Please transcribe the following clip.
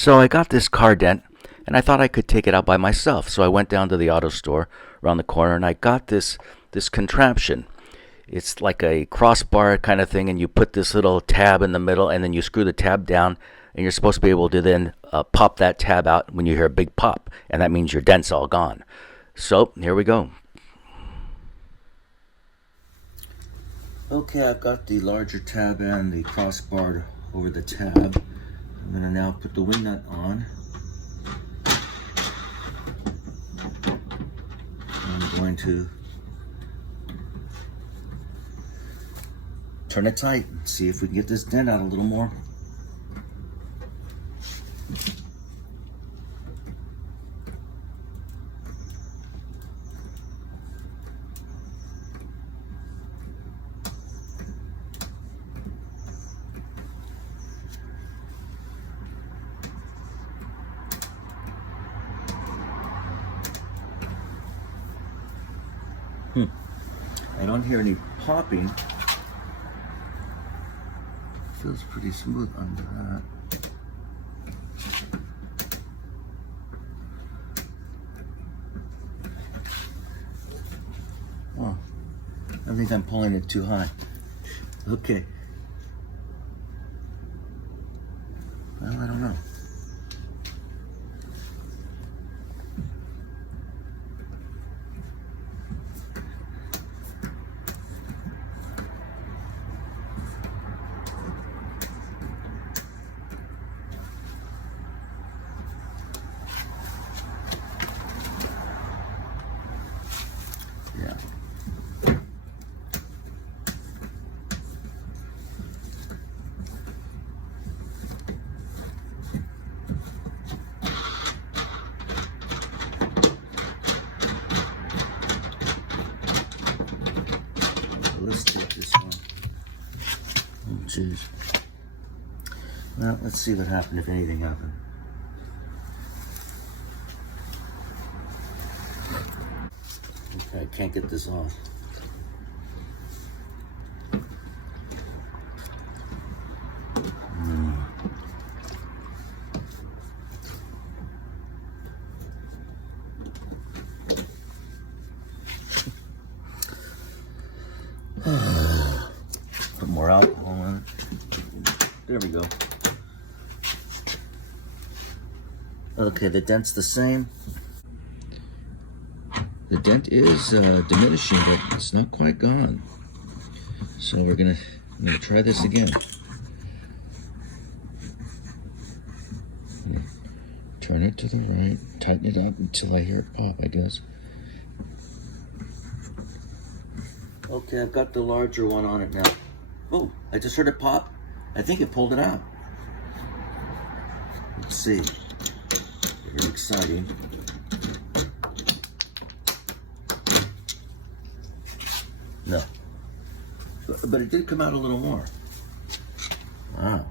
So I got this car dent and I thought I could take it out by myself. So I went down to the auto store around the corner and I got this contraption. It's like a crossbar kind of thing, and you put this little tab in the middle, and then you screw the tab down, and you're supposed to be able to then pop that tab out when you hear a big pop, and that means your dent's all gone. So here we go. Okay, I've got the larger tab and the crossbar over the tab. I'm going to now put the wing nut on. I'm going to turn it tight and see if we can get this dent out a little more. I don't hear any popping. Feels pretty smooth under that. Oh, I think I'm pulling it too high. Okay. Well, I don't know. Yeah. Let's take this one. Oh, jeez. Well, let's see what happened, if anything happened. Okay, I can't get this off. Put more alcohol on it. There we go. Okay, the dent's the same. The dent is diminishing, but it's not quite gone. So I'm gonna try this again. Turn it to the right, tighten it up until I hear it pop, I guess. Okay, I've got the larger one on it now. Oh, I just heard it pop. I think it pulled it out. Let's see. Very exciting. No. But it did come out a little more. Wow.